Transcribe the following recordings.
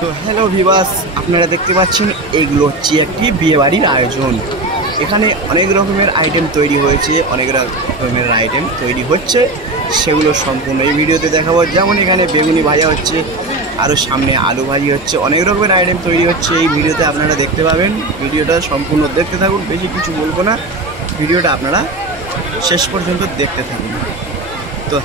তো hello viewers, আপনারা দেখতে পাচ্ছেন এগুলো হচ্ছে একটি বিয়েবাড়ির আয়োজন। এখানে অনেক রকমের আইটেম তৈরি হয়েছে, অনেক রকমের আইটেম তৈরি হচ্ছে, সেগুলো সম্পূর্ণ এই ভিডিওতে দেখাবো। যেমন এখানে বেগুনি ভাজা হচ্ছে, আরও সামনে আলু ভাজি হচ্ছে, অনেক রকমের আইটেম তৈরি হচ্ছে এই ভিডিওতে আপনারা দেখতে পাবেন। ভিডিওটা সম্পূর্ণ দেখতে থাকুন, বেশি কিছু বলবো না, ভিডিওটা আপনারা শেষ পর্যন্ত দেখতে থাকুন। তো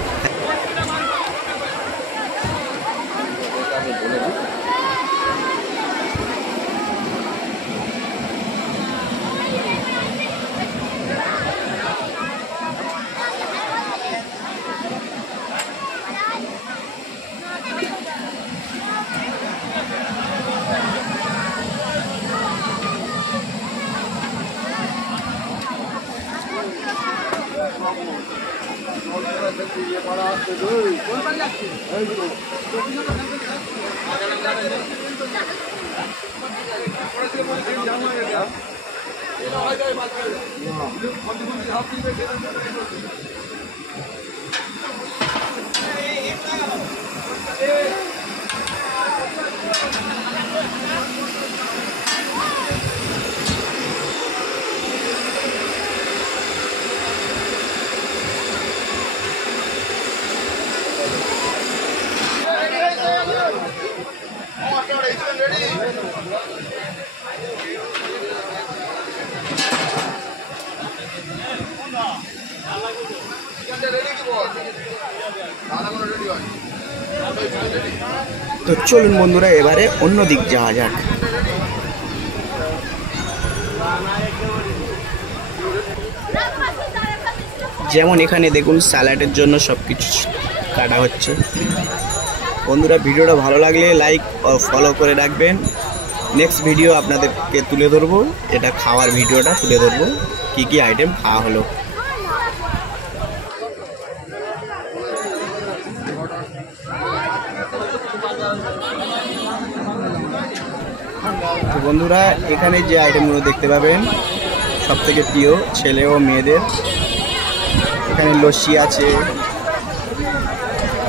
তো চলুন বন্ধুরা, এবারে অন্য দিক যাওয়া যাক। যেমন এখানে দেখুন স্যালাডের জন্য সব কিছু কাটা হচ্ছে। বন্ধুরা, ভিডিওটা ভালো লাগলে লাইক ও ফলো করে রাখবেন। নেক্সট ভিডিও আপনাদেরকে তুলে ধরবো, এটা খাওয়ার ভিডিওটা তুলে ধরবো, কি কি আইটেম খাওয়া হলো। তো বন্ধুরা, এখানে যে আইটেমগুলো দেখতে পাবেন সব থেকে প্রিয় ছেলে ও মেয়েদের, এখানে লস্যি আছে,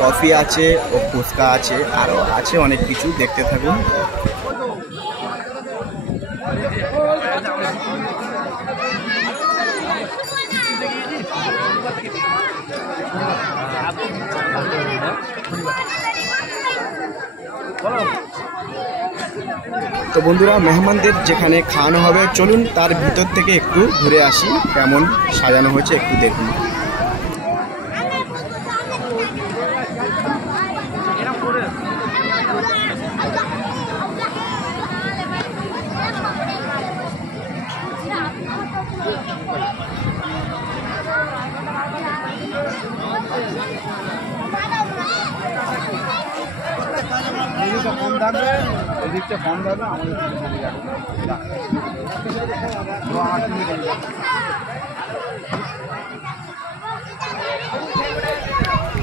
কফি আছে ও ফুচকা আছে, আরও আছে অনেক কিছু, দেখতে থাকুন। তো বন্ধুরা, মেহমানদের যেখানে খাওয়ানো হবে, চলুন তার ভিতর থেকে একটু ঘুরে আসি, কেমন সাজানো হয়েছে একটু দেখুন।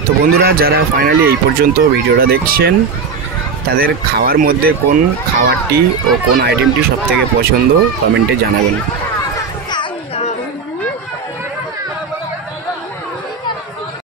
তো বন্ধুরা, যারা ফাইনালি এই পর্যন্ত ভিডিওটা দেখছেন, তাদের খাওয়ার মধ্যে কোন খাবারটি ও কোন আইটেমটি সবথেকে পছন্দ কমেন্টে জানাবেন।